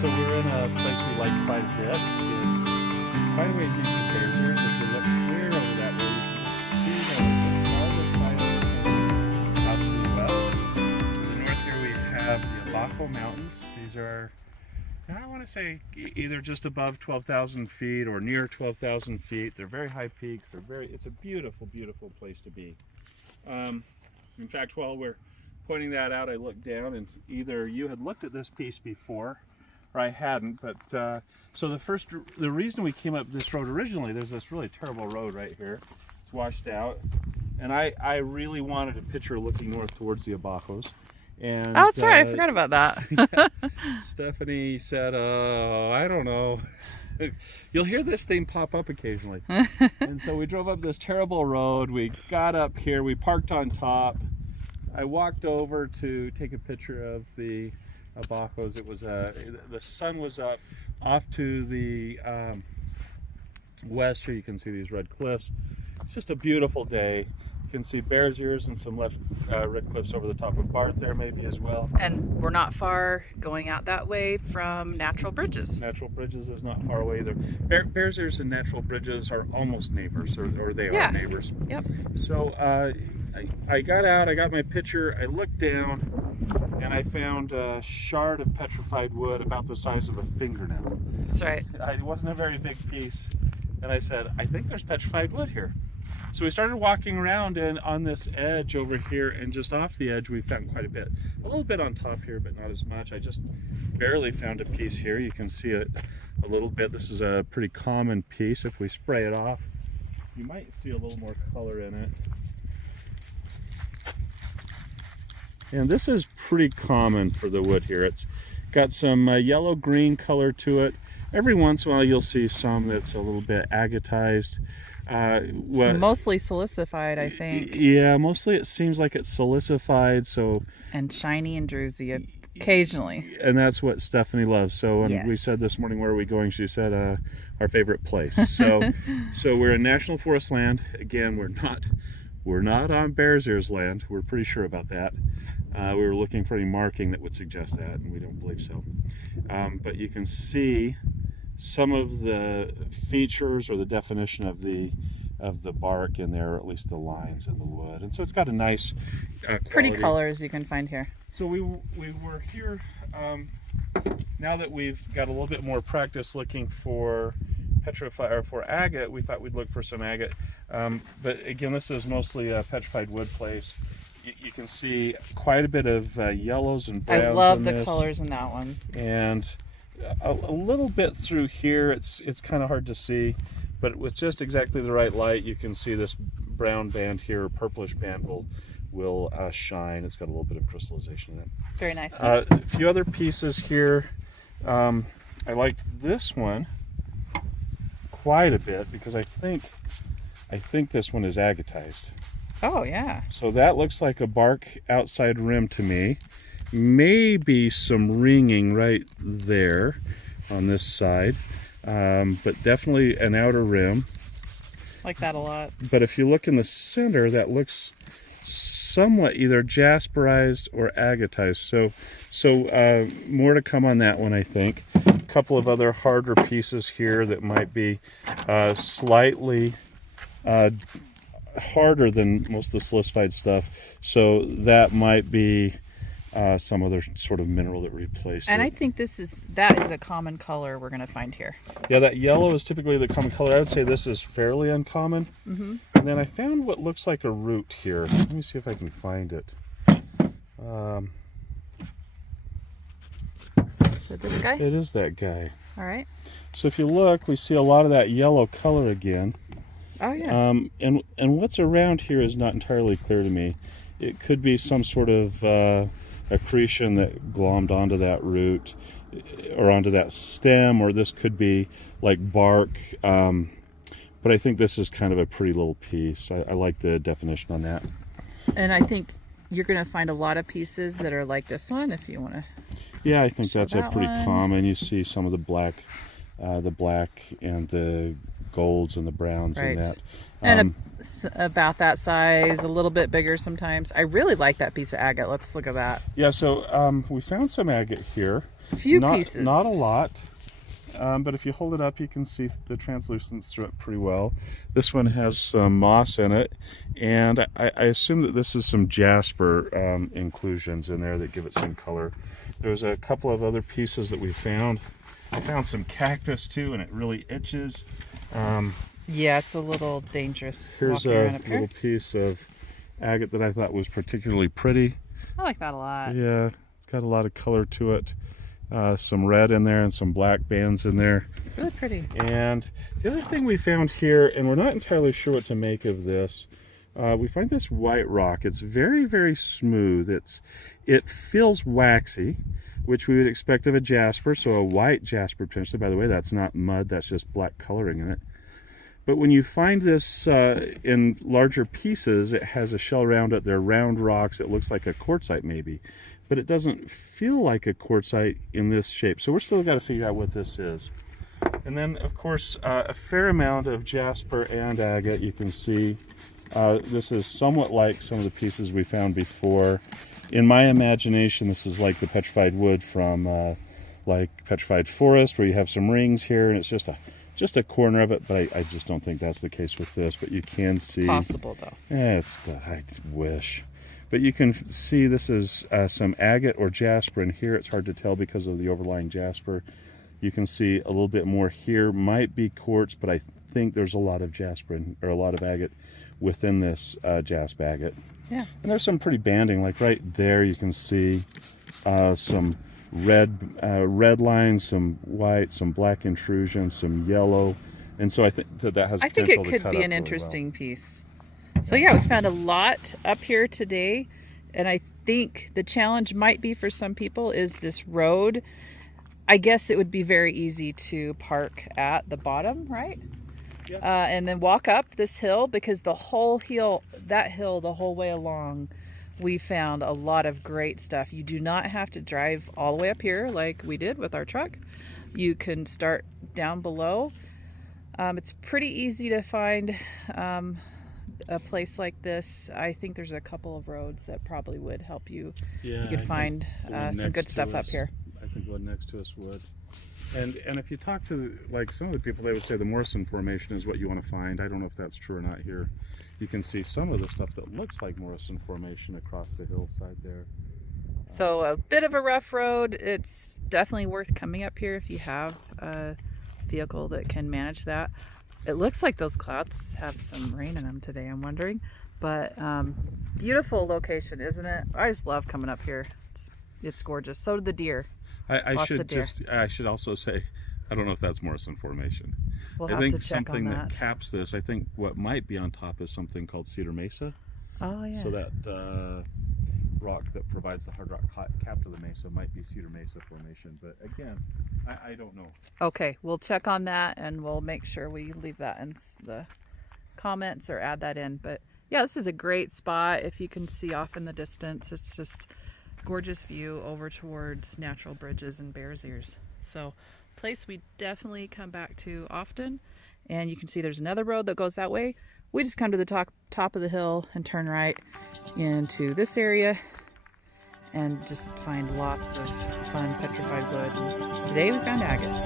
So we're in a place we like quite a bit. It's quite a ways east of Bears Ears. If you look clear over that way, you can see that the farthest out to the west. To the north here we have the Abajo Mountains. These are, I want to say, either just above 12,000 feet or near 12,000 feet. They're very high peaks. It's a beautiful, beautiful place to be. In fact, while we're pointing that out, I looked down and either you had looked at this piece before or I hadn't, but so the reason we came up this road originally, there's this really terrible road right here. It's washed out, and I really wanted a picture looking north towards the Abajos. And oh, that's right, I forgot about that. Stephenie said, I don't know. You'll hear this thing pop up occasionally. And so we drove up this terrible road. We got up here, we parked on top. I walked over to take a picture of the Abajos. It was the sun was up off to the west here. You can see these red cliffs. It's just a beautiful day. You can see Bears Ears and some red cliffs over the top of Bart there maybe as well. And we're not far going out that way from Natural Bridges. Natural Bridges is not far away either. Bears Ears and Natural Bridges are almost neighbors, or they are neighbors. Yep. So I got out, I got my picture, I looked down, and I found a shard of petrified wood about the size of a fingernail. That's right. It wasn't a very big piece, and I said, I think there's petrified wood here. So we started walking around, and on this edge over here, and just off the edge, we found quite a bit. A little bit on top here, but not as much. I just barely found a piece here. You can see it a little bit. This is a pretty common piece. If we spray it off, you might see a little more color in it. And this is pretty common for the wood here. It's got some yellow-green color to it. Every once in a while you'll see some that's a little bit agatized. Mostly silicified, I think. Yeah, mostly it seems like it's silicified. So and shiny and druzy occasionally. And that's what Stephenie loves. So when yes. we said this morning, where are we going? She said our favorite place. So so we're in National Forest land. Again, we're not on Bears Ears land. We're pretty sure about that. We were looking for any marking that would suggest that, and we don't believe so. But you can see some of the features or the definition of the bark in there, or at least the lines in the wood. And so it's got a nice pretty colors you can find here. So we were here, now that we've got a little bit more practice looking for petrified, or for agate, we thought we'd look for some agate. But again, this is mostly a petrified wood place. You can see quite a bit of yellows and browns. I love the colors in that one. And a little bit through here, it's kind of hard to see, but with just exactly the right light, you can see this brown band here, or purplish band will shine. It's got a little bit of crystallization in it. Very nice. A few other pieces here. I liked this one quite a bit because I think this one is agatized. Oh yeah. So that looks like a bark outside rim to me. Maybe some ringing right there on this side, but definitely an outer rim. Like that a lot. But if you look in the center, that looks somewhat either jasperized or agatized. So more to come on that one, I think. A couple of other harder pieces here that might be slightly harder than most of the silicified stuff. So that might be some other sort of mineral that replaced it. And I think that is a common color we're going to find here. Yeah, that yellow is typically the common color. I would say this is fairly uncommon. Mm-hmm. And then I found what looks like a root here. Let me see if I can find it. Is it this guy? It is that guy. All right. So if you look, we see a lot of that yellow color again. Oh yeah. And what's around here is not entirely clear to me. It could be some sort of accretion that glommed onto that root or onto that stem, or this could be like bark. But I think this is kind of a pretty little piece. I like the definition on that. And I think you're going to find a lot of pieces that are like this one, if you want to. Yeah, I think that's a pretty one. common. You see some of the black and the golds and the browns right. in that. And about that size, a little bit bigger sometimes. I really like that piece of agate. Let's look at that. Yeah, so we found some agate here. Few pieces. Not a lot, but if you hold it up, you can see the translucence through it pretty well. This one has some moss in it, and I assume that this is some jasper inclusions in there that give it some color. There's a couple of other pieces that we found. I found some cactus too, and it really itches. Yeah, it's a little dangerous. Here's a little piece of agate that I thought was particularly pretty. I like that a lot. Yeah, it's got a lot of color to it. Some red in there and some black bands in there. Really pretty. And the other thing we found here, and we're not entirely sure what to make of this, we find this white rock. It's very, very smooth. It feels waxy, which we would expect of a jasper, so a white jasper potentially. By the way, that's not mud, that's just black coloring in it. But when you find this in larger pieces, it has a shell around it. They're round rocks. It looks like a quartzite maybe, but it doesn't feel like a quartzite in this shape. So we're still got to figure out what this is. And then, of course, a fair amount of jasper and agate. You can see this is somewhat like some of the pieces we found before. In my imagination, this is like the petrified wood from like Petrified Forest, where you have some rings here, and it's just a corner of it, but I just don't think that's the case with this. But you can see Possible though. Yeah, I wish. But you can see this is some agate or jasper, and here it's hard to tell because of the overlying jasper. You can see a little bit more here, might be quartz, but I think there's a lot of jasper or a lot of agate within this jasp agate. Yeah. And there's some pretty banding, like right there you can see some red lines, some white, some black intrusions, some yellow, and so I think that has potential to cut up really well. I think it could be an interesting piece. So yeah, we found a lot up here today, and I think the challenge might be for some people is this road. I guess it would be very easy to park at the bottom, right? Yeah. And then walk up this hill, because the whole hill, the whole way along, we found a lot of great stuff. You do not have to drive all the way up here like we did with our truck. You can start down below. It's pretty easy to find a place like this. I think there's a couple of roads that probably would help you. Yeah, you could find some good stuff up here. I think one next to us would. And if you talk to like some of the people, they would say the Morrison Formation is what you want to find. I don't know if that's true or not here. You can see some of the stuff that looks like Morrison Formation across the hillside there. So a bit of a rough road. It's definitely worth coming up here if you have a vehicle that can manage that. It looks like those clouds have some rain in them today, I'm wondering. But beautiful location, isn't it? I just love coming up here. It's gorgeous. So do the deer. I should also say, I don't know if that's Morrison Formation. We'll I think have to check something on that caps this, I think what might be on top is something called Cedar Mesa. Oh yeah. So that rock that provides the hard rock cap to the mesa might be Cedar Mesa Formation. But again, I don't know. Okay, we'll check on that, and we'll make sure we leave that in the comments or add that in. But yeah, this is a great spot. If you can see off in the distance, it's just gorgeous view over towards Natural Bridges and Bears Ears. So place we definitely come back to often. And you can see there's another road that goes that way. We just come to the top of the hill and turn right into this area and just find lots of fun petrified wood. And today we found agate.